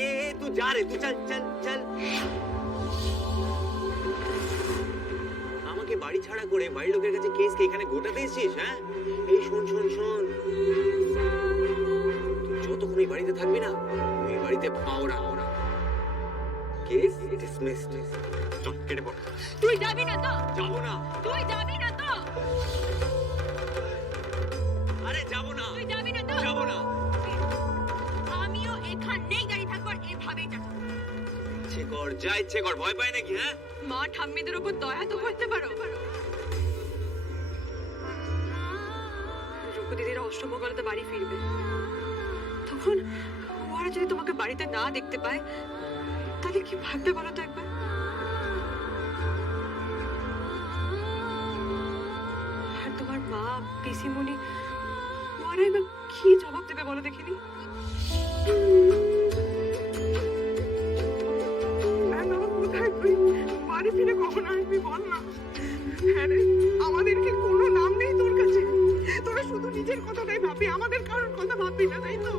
এ তুই যা রে, তুই চল চল চল। আমাকে বাড়ি ছাড়া করে বাড়ির লোকের কাছে কেসকে এখানে গোটাতে এসেছিস? হ্যাঁ, এই শোন শোন শোন, তুই যতক্ষণ এই বাড়িতে থাকবি না, তুই বাড়িতে পাওরা ওরা কেস ডিসমিসড। চল কেটে পড়। তুই যাবি না তো? যাবো না। তুই যাবি না তো? আরে যাবো না। তুই যাবি না তো? যাবো না। আমিও এখানেই দাঁড়িয়ে থাকবো আর এভাবেই যাবো। ইচ্ছে কর, যা ইচ্ছে কর, ভয় পায় নাকি? হ্যাঁ, মা ঠাম্মিদের উপর দয়া তো করতে পারো। রূপু দিদিরা অষ্টমঙ্গলাতে বাড়ি ফিরবে, তখন ওরা যদি তোমাকে বাড়িতে না দেখতে পায় তাহলে কি ভাববে বলো তো একবার? আর তোমার মা পিসিমণি ওরা এবার কি জবাব দেবে বলো দেখিনি? বাড়ি ফিরে কখন আসবি বল না? হ্যাঁ রে, আমাদের কি কোনো নাম নেই তোর কাছে? তোরা শুধু নিজের কথাটাই ভাববি, আমাদের কারোর কথা ভাববি না, তাই তো?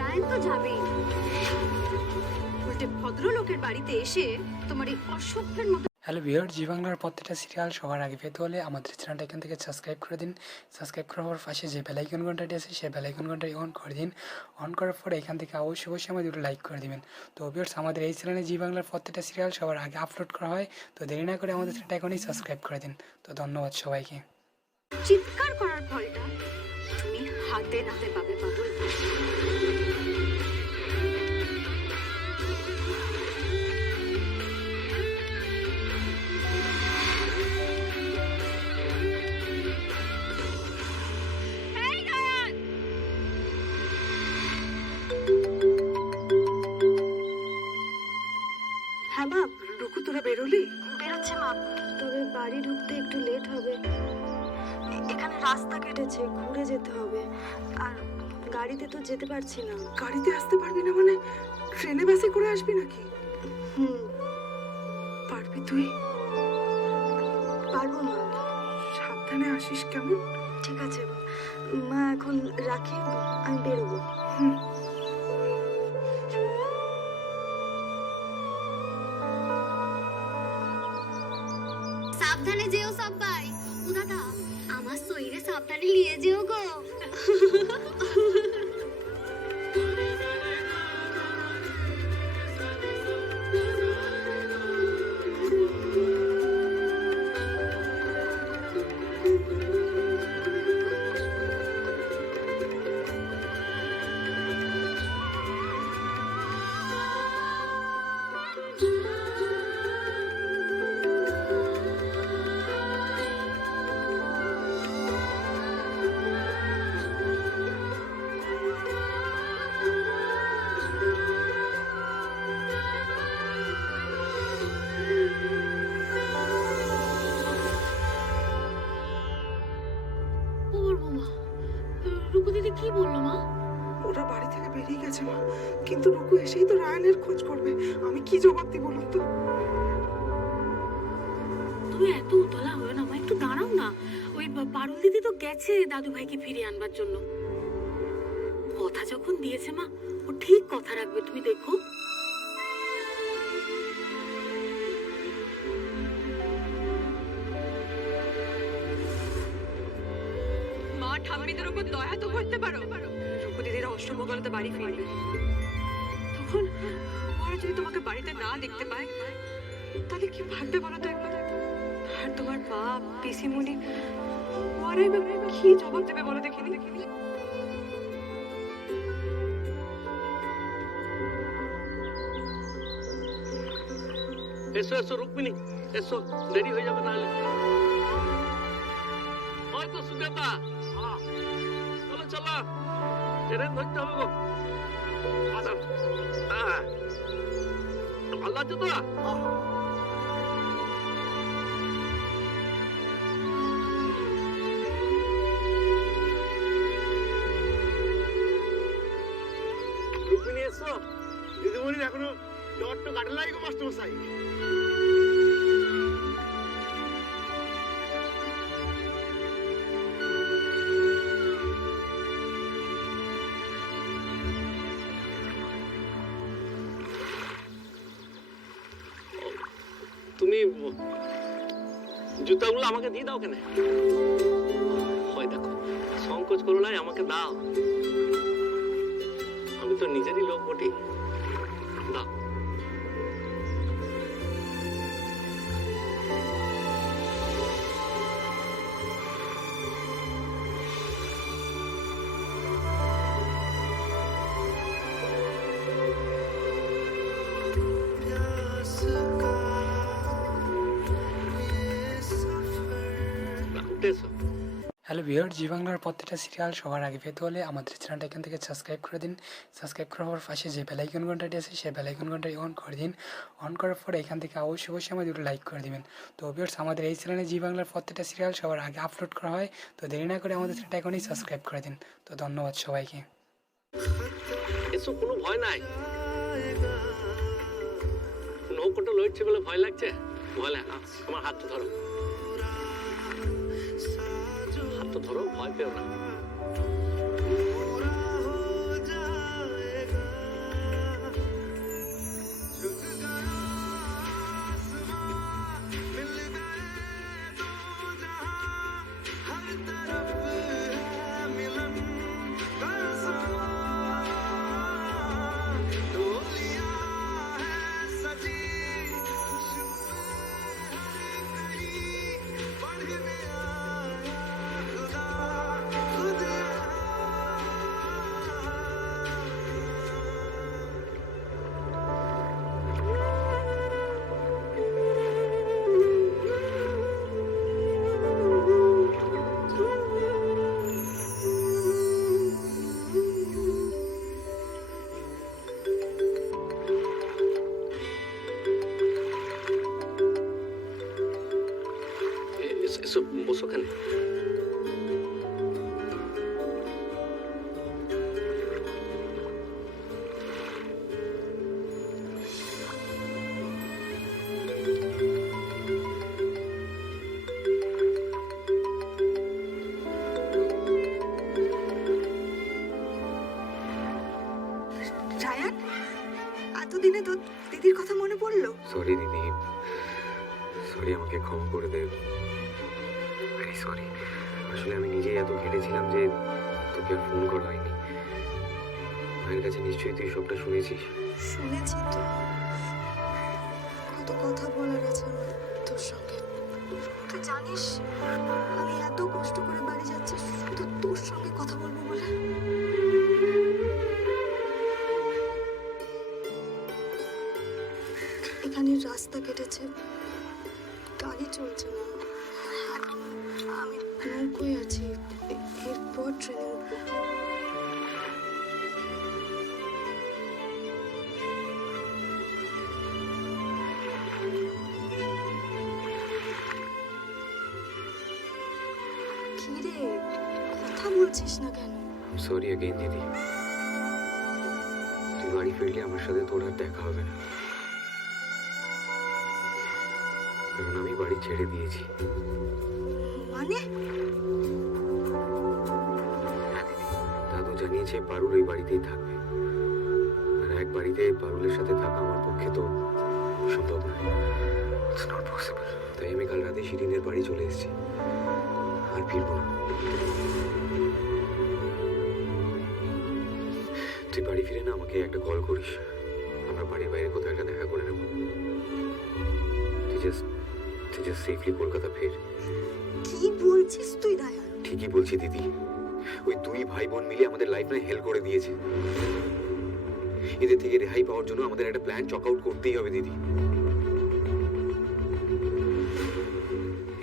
রায়ন তো যাবেই, উল্টে ভদ্রলোকের বাড়িতে এসে তোমার এই অসভ্যের মতো। হ্যালো ভিউয়ার, জি বাংলার প্রত্যেকটা সিরিয়াল সবার আগে পেতে হলে আমাদের চ্যানেলটা এখান থেকে সাবস্ক্রাইব করে দিন। সাবস্ক্রাইব করার পাশে যে বেলাইকন ঘন্টাটি আছে সেই বেলাইকন ঘন্টাটি অন করে দিন। অন করার পরে এখান থেকে অবশ্যই অবশ্যই আমাদের দুটো লাইক করে দিবেন। তো ভিউয়ার্স, আমাদের এই চ্যানেলে জি বাংলার প্রত্যেকটা সিরিয়াল সবার আগে আপলোড করা হয়, তো দেরি না করে আমাদের চ্যানেলটা এখনই সাবস্ক্রাইব করে দিন। তো ধন্যবাদ সবাইকে। চিৎকার করার ফলটা তুমি হাতে নাতে পাবে পাগল। এই রায়ান! হ্যাঁ মা, রুকু, তোরা বেরোলি? বেরোচ্ছে মা, তবে বাড়ি ঢুকতে একটু লেট হবে। এখানে রাস্তা কেটেছে, ঘুরে যেতে হবে, আর গাড়িতে তো যেতে পারছি না। গাড়িতে আসতে পারবি না মানে ট্রেনে বাসে করে আসবি নাকি? হুম, পারবি তুই? পারবো মা। সাবধানে আসিস কেমন? ঠিক আছে মা, এখন রাখি, আমি বেরোবো। হুম। সাবধানে যেও সবাই। ও দাদা, আমার শরীরে সাবধানে নিয়ে যেও গো। রূপু দিদি কি বললো মা? ওরা বাড়ি থেকে বেরিয়ে গেছে মা, কিন্তু রুকু এসেই তো রায়ানের খোঁজ করবে। আমি কি জবাব দিই বলুন তো? তুমি এত উতলা হয়ে না মা, একটু দাঁড়াও না। ওই পারুল দিদি তো গেছে দাদু ভাইকে ফিরিয়ে আনবার জন্য। কথা যখন দিয়েছে মা, ও ঠিক কথা রাখবে, তুমি দেখো। মা ঠাম্মিদের উপর দয়া তো করতে পারো। রূপু দিদিরা অষ্টমঙ্গলাতে বাড়ি ফিরবে, তখন ওরা যদি তোমাকে বাড়িতে না দেখতে পায় তাহলে কি ভাববে বলো তো একবার? আর তোমার মা পিসিমণি ওরা এবার কি জবাব দেবে বলো দেখিনি? এসো এসো রুক্মিণী, এসো, দেরি হয়ে যাবে নাহলে। ওই তো সুজাতা, চলো চলো, ট্রেন ধরতে হবে গো। হ্যাঁ, ভালো আছো তো? রুক্মিণী এসো, দিদিমণির এখনো ডটটো কাটলাই গো মাস্টার মশাই। তুমি জুতাগুলো আমাকে দিয়ে দাও কেন? হয় দেখো, সংকোচ করো না, আমাকে দাও। আমি তো নিজেরই লোক বটি, দাও। উঠে এসো। হ্যালো ভিউয়ার, জি বাংলার প্রত্যেকটা সিরিয়াল সবার আগে পেতে হলে আমাদের চ্যানেলটা এখান থেকে সাবস্ক্রাইব করে দিন। সাবস্ক্রাইব করার পর পাশে যে বেল আইকন ঘন্টাটি আছে সেই বেল আইকন ঘন্টাটি অন করে দিন। অন করার পরে এখান থেকে অবশ্যই আমাদের লাইক করে দিবেন। তো ভিউয়ার্স, আমাদের এই চ্যানেলে জি বাংলার প্রত্যেকটা সিরিয়াল সবার আগে আপলোড করা হয়। তো দেরি না করে আমাদের চ্যানেলটা এখনই সাবস্ক্রাইব করে দিন। তো ধন্যবাদ সবাইকে। এসব কোনো ভয় নাই। নৌকোটা লড়ছে বলে ভয় লাগছে? ভয় লাগে না, আমার হাতটা ধরো, হাতটা ধরো, ভয় পেও না। এসো, বসো কেন? রায়ান, এতদিনে তো দিদির কথা মনে পড়লো। সরি দিদি, সরি, আমাকে ক্ষমা করে দে। Very sorry. আসলে আমি নিজেই এত ঘেটেছিলাম যে তোকে আর ফোন করা হয়নি। মায়ের কাছে নিশ্চয়ই তুই সবটা শুনেছিস। শুনেছি তো, কত কথা বলার আছে আমার তোর সঙ্গে। তুই জানিস আমি এত কষ্ট করে বাড়ি যাচ্ছি শুধু তোর সঙ্গে কথা বলবো বলে। এখানে রাস্তা কেটেছে, গাড়ি চলছে না, এখন আমি নৌকোয় আছি, এরপর ট্রেনে উঠবো। কি রে, কথা বলছিস না কেন? সরি অ্যাগেইন দিদি। তুই বাড়ি ফিরলে আমার সাথে তোর আর দেখা হবে না, কারণ আমি বাড়ি ছেড়ে দিয়েছি। মানে? দাদু জানিয়েছে পারুল ওই বাড়িতেই থাকবে, আর এক বাড়িতে পারুলের সাথে থাকা আমার পক্ষে তো সম্ভব নয়। It's not possible. তাই আমি কাল রাতে শিরিনের বাড়ি চলে এসেছি, আর ফিরবো না। তুই বাড়ি ফিরে না আমাকে একটা কল করিস, আমরা বাড়ির বাইরে কোথাও একটা দেখা করে নেব। তুই জাস্ট সেফলি কলকাতা ফের। কি বলছিস তুই রায়ান? ঠিকই বলছি দিদি, ওই দুই ভাই বোন মিলে আমাদের লাইফ লাইন হেল্প করে দিয়েছে। এদের থেকে রেহাই পাওয়ার জন্য আমাদের একটা প্ল্যান চক আউট করতেই হবে দিদি।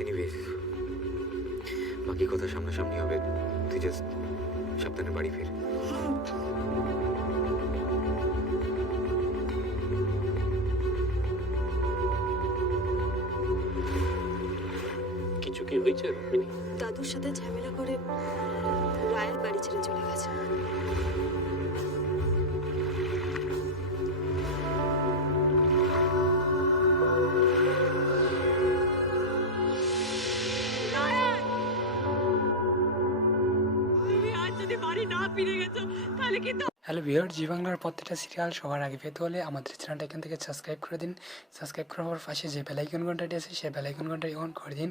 এনিওয়েজ, বাকি কথা সামনাসামনি হবে। তুই জাস্ট সাবধানে বাড়ি ফের। কিছু কি হয়েছে রুক্মিণী? দাদুর সাথে ঝামেলা করে রায়ান বাড়ি ছেড়ে চলে গেছে। ভিউয়ার জি বাংলার প্রত্যেকটা সিরিয়াল সবার আগে পেতে হলে আমাদের চ্যানেলটা এখান থেকে সাবস্ক্রাইব করে দিন। সাবস্ক্রাইব করার পর পাশে যে বেল আইকন ঘন্টাটি আছে সেই বেল আইকন ঘন্টাটি অন করে দিন।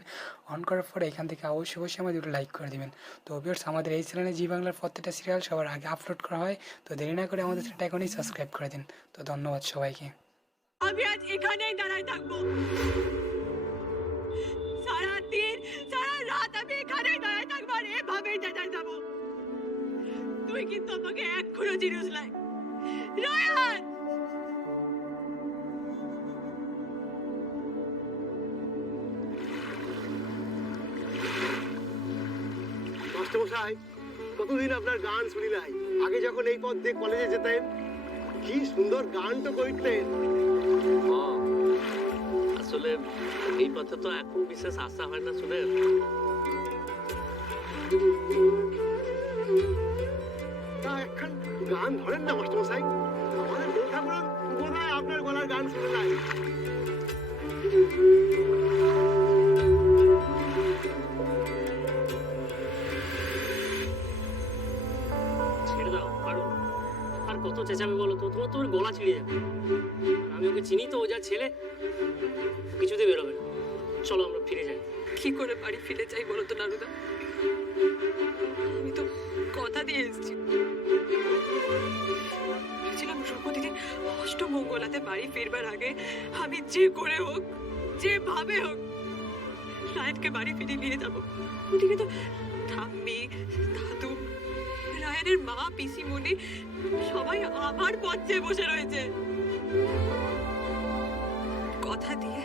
অন করার পরে এখান থেকে অবশ্যই আমাদের লাইক করে দিবেন। তো ভিউয়ার্স, আমাদের এই চ্যানেলে জি বাংলার প্রত্যেকটা সিরিয়াল সবার আগে আপলোড করা হয়। তো দেরি না করে আমাদের চ্যানেলটা এখনই সাবস্ক্রাইব করে দিন। তো ধন্যবাদ সবাইকে। আমি আজ এখানেই দাঁড়ায় থাকবো, সারা দিন সারা রাত আমি এখানেই দাঁড়ায় থাকবো আর এভাবেই দাঁড়ায় যাবো। তুই কিন্তু আমাকে এখনো জিনিস লাই রায়ান। মাস্টারমশাই, কতদিন আপনার গান শুনি নাই। আগে যখন এই পথ দিয়ে কলেজে যেতেন, কি সুন্দর গান তো করতেন। আসলে এই পথে তো এখন বিশেষ আশা হয় না শুনে। তা এখন গান ধরেন না মাস্টারমশাই। আমাদের বোঝাপড়া বোধ হয় আপনার গলার গান শুনে নাই। ছেড়ে দাও পারো, আর কত চেঁচাবে বলো তো, তোমার গলা ছিঁড়ে যাবে। আমি ওকে চিনি তো, ও যা ছেলে, কিছুতে বেরোবে না। চলো আমরা ফিরে যাই। কি করে বাড়ি ফিরে যাই বলো তো নারুদা? আমি তো কথা দিয়ে এসেছি, বলেছিলাম রূপদিদির অষ্টমঙ্গলাতে বাড়ি ফিরবার আগে আমি যে করে হোক, যেভাবে হোক রায়নকে বাড়ি ফিরে নিয়ে যাবো। ওদিকে তো ঠাম্মি, দাদু, রায়নের মা, পিসিমণি সবাই আমার পথ চেয়ে বসে রয়েছে। কথা দিয়ে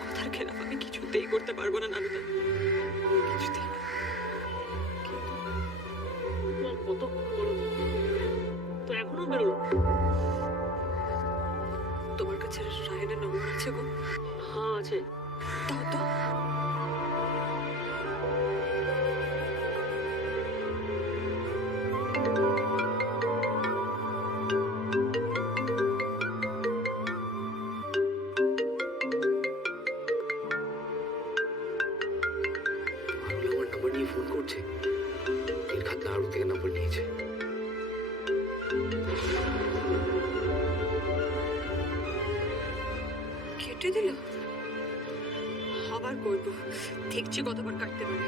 কথার খেলাফ আমি কিছুতেই করতে পারবো না নানুদা, কিছুতেই না। তোমার কত বলো তো, এখনো বেরোলো? তোমার কাছে রায়নের নম্বর আছে গো? হ্যাঁ আছে। দাও তো। পারুল আমার নাম্বার নিয়ে ফোন করছে। নির্ঘাত নাড়ু থেকে নাম্বার নিয়েছে। কেটে দিল, আবার করবো, দেখছি কতবার কাটতে পারে।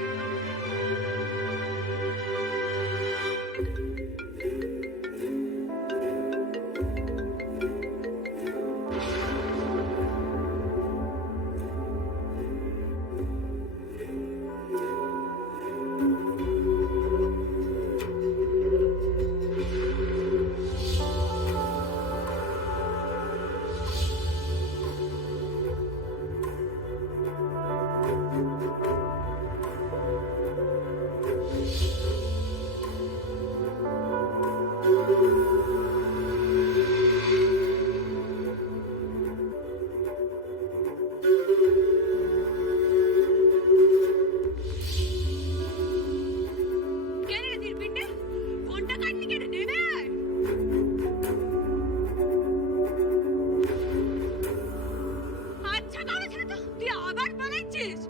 কেন রে দিলপিন্ডে, ফোনটা কাটনি কেন? নেমে আয়। আচ্ছা করেছে তো, তুই আবার পালাচ্ছিস?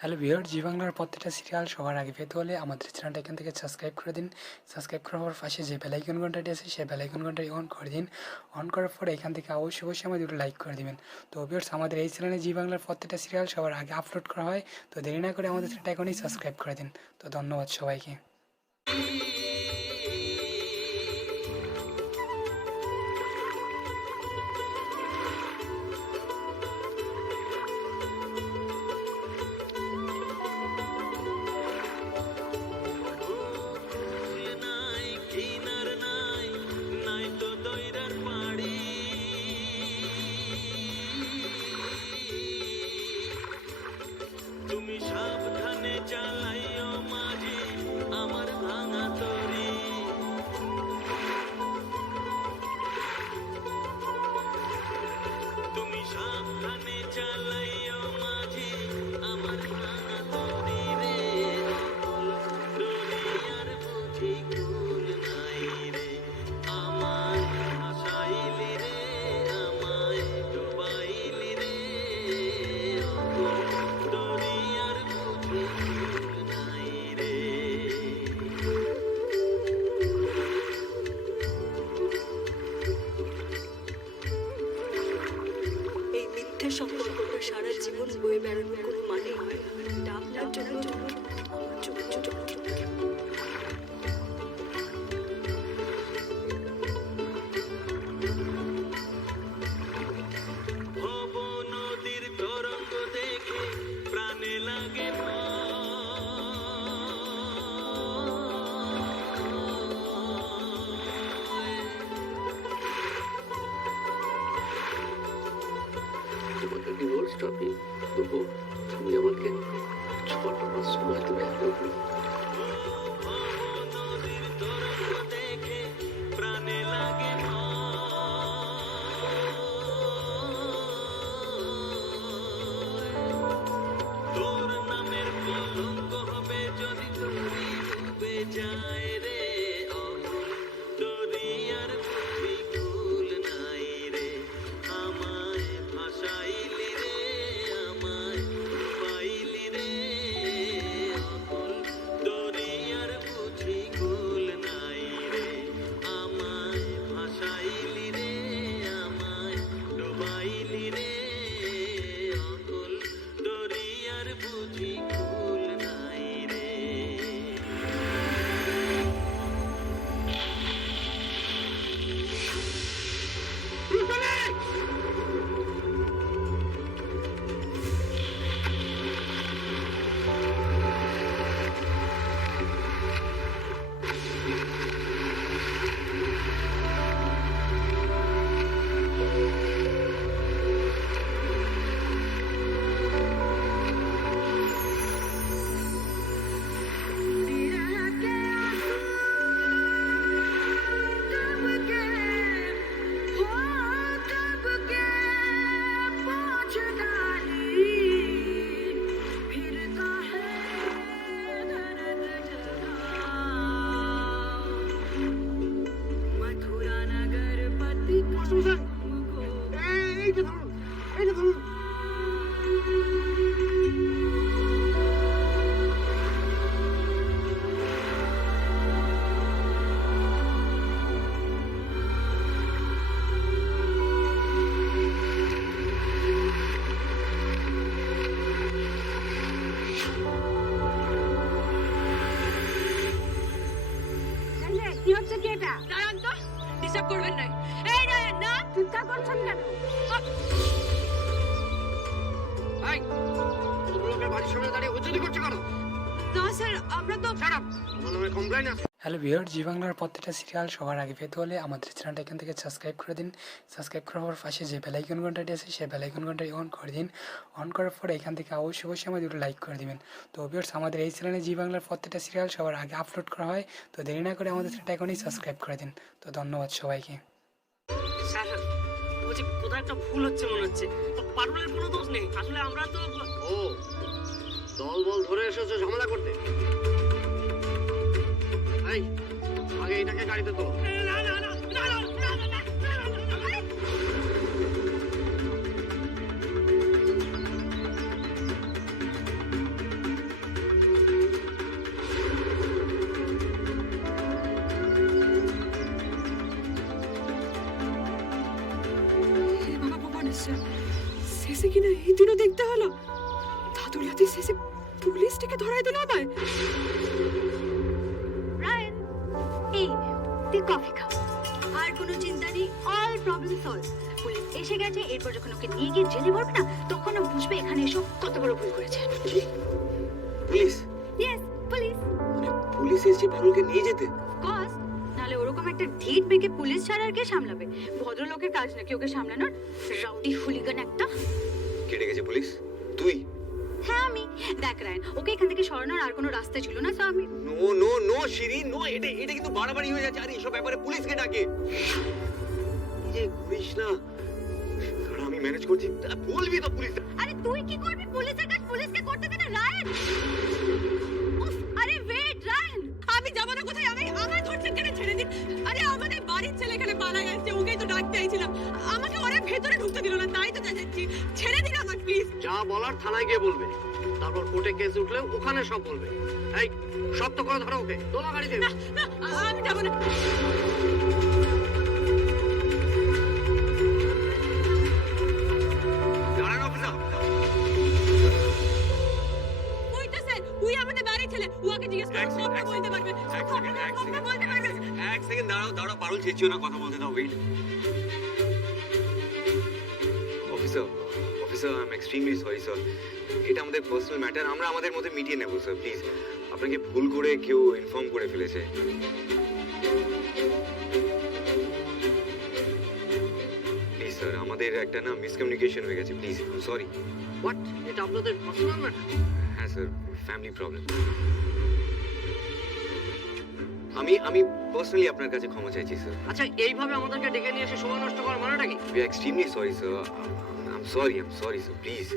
হ্যালো ভিউয়ার, জি বাংলার প্রত্যেকটা সিরিয়াল সবার আগে পেতে হলে আমাদের চ্যানেলটা এখান থেকে সাবস্ক্রাইব করে দিন। সাবস্ক্রাইব করার পর পাশে যে বেল আইকন ঘন্টাটি আছে সেই বেল আইকন ঘন্টাটি অন করে দিন। অন করার পরে এখান থেকে অবশ্যই আমাদের লাইক করে দিবেন। তো ভিউয়ার্স, আমাদের এই চ্যানেলে জি বাংলার প্রত্যেকটা সিরিয়াল সবার আগে আপলোড করা হয়। তো দেরি না করে আমাদের চ্যানেলটা এখনই সাবস্ক্রাইব করে দিন। তো ধন্যবাদ সবাইকে। কোনো মানেই হয় না। আপনার জন্য আমার চোখ ছোট ছোট। ভব নদীর তরঙ্গ দেখে প্রাণে লাগে তোমাকে ডিভোর্স টপিক দেবো, তুমি আমাকে 6টা মাস সময় দেবে। নদীর তরঙ্গ দেখে প্রাণে লাগে তোর নামের কলঙ্ক হবে যদি তুমি ডুবে যায় রে অমল, দরিয়ার বুঝি কুল নাই রে, আমায় ভাসাইলি রে, আমায় ডুবাইলি রে অমল, দরিয়ার বুঝি কুল নাই রে, আমায় ভাসাইলি রে, আমায় ডুবাইলি রে অমল, দরিয়ার বুঝি কুল নাই রে। এইটা ধরুন, এইটা ধরুন। কি হচ্ছে কি এটা? রায়ান তো ডিস্টার্ব করবেন না। এই রায়ান না, চিৎকার করছেন কেন? এই, তোর লোকের বাড়ির সামনে দাঁড়িয়ে হুজুরি করছো কেন? না স্যার, আমরা তো আমার নামে কমপ্লেইন আছে। হ্যালো ভিউয়ার, জি বাংলার প্রত্যেকটা সিরিয়াল সবার আগে পেতে হলে আমাদের চ্যানেলটা এখান থেকে সাবস্ক্রাইব করে দিন। সাবস্ক্রাইব করার পর পাশে যে বেল আইকন ঘন্টাটি আছে সেই বেল আইকন ঘন্টাটি অন করে দিন। অন করার পরে এখান থেকে অবশ্যই আমাদের লাইক করে দিবেন। তো ভিউয়ার্স, আমাদের এই চ্যানেলে জি বাংলার প্রত্যেকটা সিরিয়াল সবার আগে আপলোড করা হয়। তো দেরি না করে আমাদের চ্যানেলটা এখনই সাবস্ক্রাইব করে দিন। তো ধন্যবাদ সবাইকে। স্যার বলছি কোথাও একটা ভুল হচ্ছে মনে হচ্ছে। পারুলের কোনো দোষ নেই, আসলে আমরা তো ও, দল বল ধরে এসেছো ঝামেলা করতে। এই, আগে এটাকে গাড়িতে তোলো। হে বাবা ভুবনেশ্বর, শেষে কিনা এই দিনও দেখতে হলো। দাদুলিয়াতে শেষে পুলিশটাকে ধরাই দিল আমায়। রায়ান, এই নে, তুই কফি খা। আর কোনো চিন্তা নেই, অল প্রবলেম সলভ। পুলিশ এসে গেছে, এরপর যখন ওকে নিয়ে গিয়ে জেলে ভরবে না, তখন ও বুঝবে এখানে এসব কত বড় ভুল করেছে। কি পুলিশ? Yes, police. মানে পুলিশ এসেছে পারুলকে নিয়ে যেতে? কস, নাহলে ওরকম একটা ঢিট মেয়েকে পুলিশ ছাড়া আর কে সামলাবে? ভদ্রলোকের কাজ নাকি ওকে সামলানোর? রাউডি হুলিগান একটা। কে ডেকেছে পুলিশ? তুই? হ্যাঁ আমি। দেখ রায়ান, ওকে এখান থেকে সরানোর আর কোনো রাস্তা ছিল না, তো আমি। No no no Siri, no, এটা কিন্তু বাড়াবাড়ি হয়ে যাচ্ছে। আর এইসব ব্যাপারে পুলিশকে ডাকে নিজে করিস না। কারণ আমি ম্যানেজ করছি, বলবি তো পুলিশ। আরে তুই কি করবি? পুলিশের কাজ পুলিশকে করতে দে না রায়ান। উফ, আরে ওয়েট রায়ান, আমি যাবো না কোথায়? আমার ধরছেন কেন? ছেড়ে দিন। আরে আমাদের বাড়ির ছেলে এখানে মারা গেছে, ওকেই তো ডাকতে আইছিলাম। আমাকে ওরা ভেতরে ঢুকতে দিল না, তাই তো যাচ্ছি। ছেড়ে দিন আমার প্লিজ। যা বলার থানায় গিয়ে বলবে, তারপর কোর্টে কেস উঠলে ওখানে সব বলবে। এই, শক্ত করে ধরো ওকে, তোলা গাড়িতে। না, আমি যাবো না। দাঁড়ান অফিসার। বলতে পারবে বলতে পারবে এক সেকেন্ড দাঁড়াও দাঁড়াও, পারুল চেঁচিও না, কথা বলতে দাও, wait. Officer officer, I am extremely sorry sir, এটা আমাদের পার্সোনাল ম্যাটার, আমরা আমাদের মধ্যে মিটিয়ে নেবো স্যার, প্লিজ। আপনাকে ভুল করে কেউ ইনফর্ম করে ফেলেছে। প্লিজ স্যার, আমাদের একটা না মিসকমিউনিকেশন হয়ে গেছে, প্লিজ, সরি। হোয়াট, এটা আপনাদের পার্সোনাল ম্যাটার? হ্যাঁ স্যার, ফ্যামিলি প্রবলেম। আমি পার্সোনালি আপনার কাছে ক্ষমা চাইছি স্যার। আচ্ছা, এইভাবে আমাদেরকে ডেকে নিয়ে এসে সময় নষ্ট করার মানেটা কি? We are extremely sorry, sir. I'm sorry, sir. Please.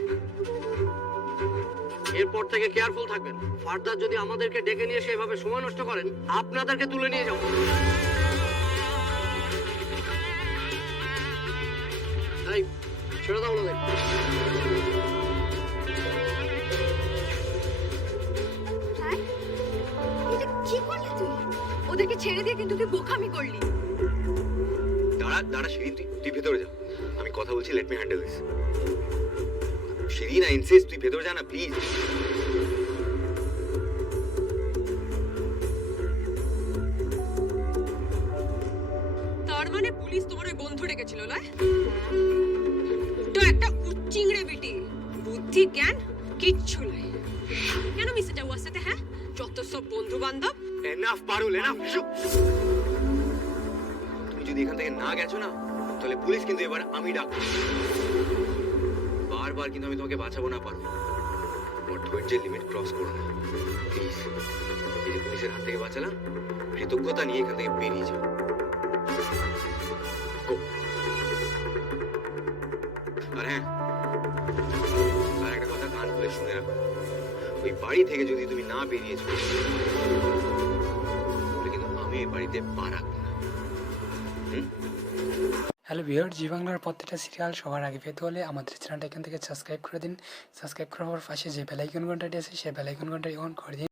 এরপর থেকে কেয়ারফুল থাকবেন। ফার্দার যদি আমাদেরকে ডেকে নিয়ে এসে এভাবে সময় নষ্ট করেন, আপনাদেরকে তুলে নিয়ে যাবো। এই, ছেড়ে দাও ওনাদের। হ্যাঁ? এটা কি করলি তুই? ওদেরকে ছেড়ে দিয়ে কিন্তু তুই বোকামি করলি। দাঁড়া শিরিন, তুই ভেতরে যা, আমি কথা বলছি, let me handle this. Shirin, I insist, তুই ভেতরে যা না, প্লিজ। তার মানে পুলিশ তোমার ওই বন্ধু রেখেছিল, নয়? তো একটা উচ্চিংড়ে বিটি, বুদ্ধি জ্ঞান কিচ্ছু নাই। কেন মিশে যাও ওর সাথে? হ্যাঁ, যত সব বন্ধু বান্ধব। এনাফ পারুল, এনাফ। তুমি যদি এখান থেকে না গেছো না, তাহলে পুলিশ কিন্তু এবার আমি ডাকবো। বারবার কিন্তু আমি তোমাকে বাঁচাবো না, পারুল। তোমার ধৈর্যের লিমিট ক্রস করো না, প্লিজ। এই যে পুলিশের হাত থেকে বাঁচালাম, কৃতজ্ঞতা নিয়ে এখান থেকে বেরিয়ে যাও। Go. আর হ্যাঁ, আর একটা কথা কান খুলে শুনে রাখো, ওই বাড়ি থেকে যদি তুমি না বেরিয়েছো, তাহলে কিন্তু আমি এই বাড়িতে পা রাখবো না। হ্যালো ভিউয়ার, জি বাংলার প্রত্যেকটা সিরিয়াল সবার আগে পেতে হলে আমাদের চ্যানেলটা এখান থেকে সাবস্ক্রাইব করে দিন। সাবস্ক্রাইব করার পাশে যে বেল আইকন ঘন্টাটি আছে সেই বেল আইকন ঘন্টাটি অন করে দিন।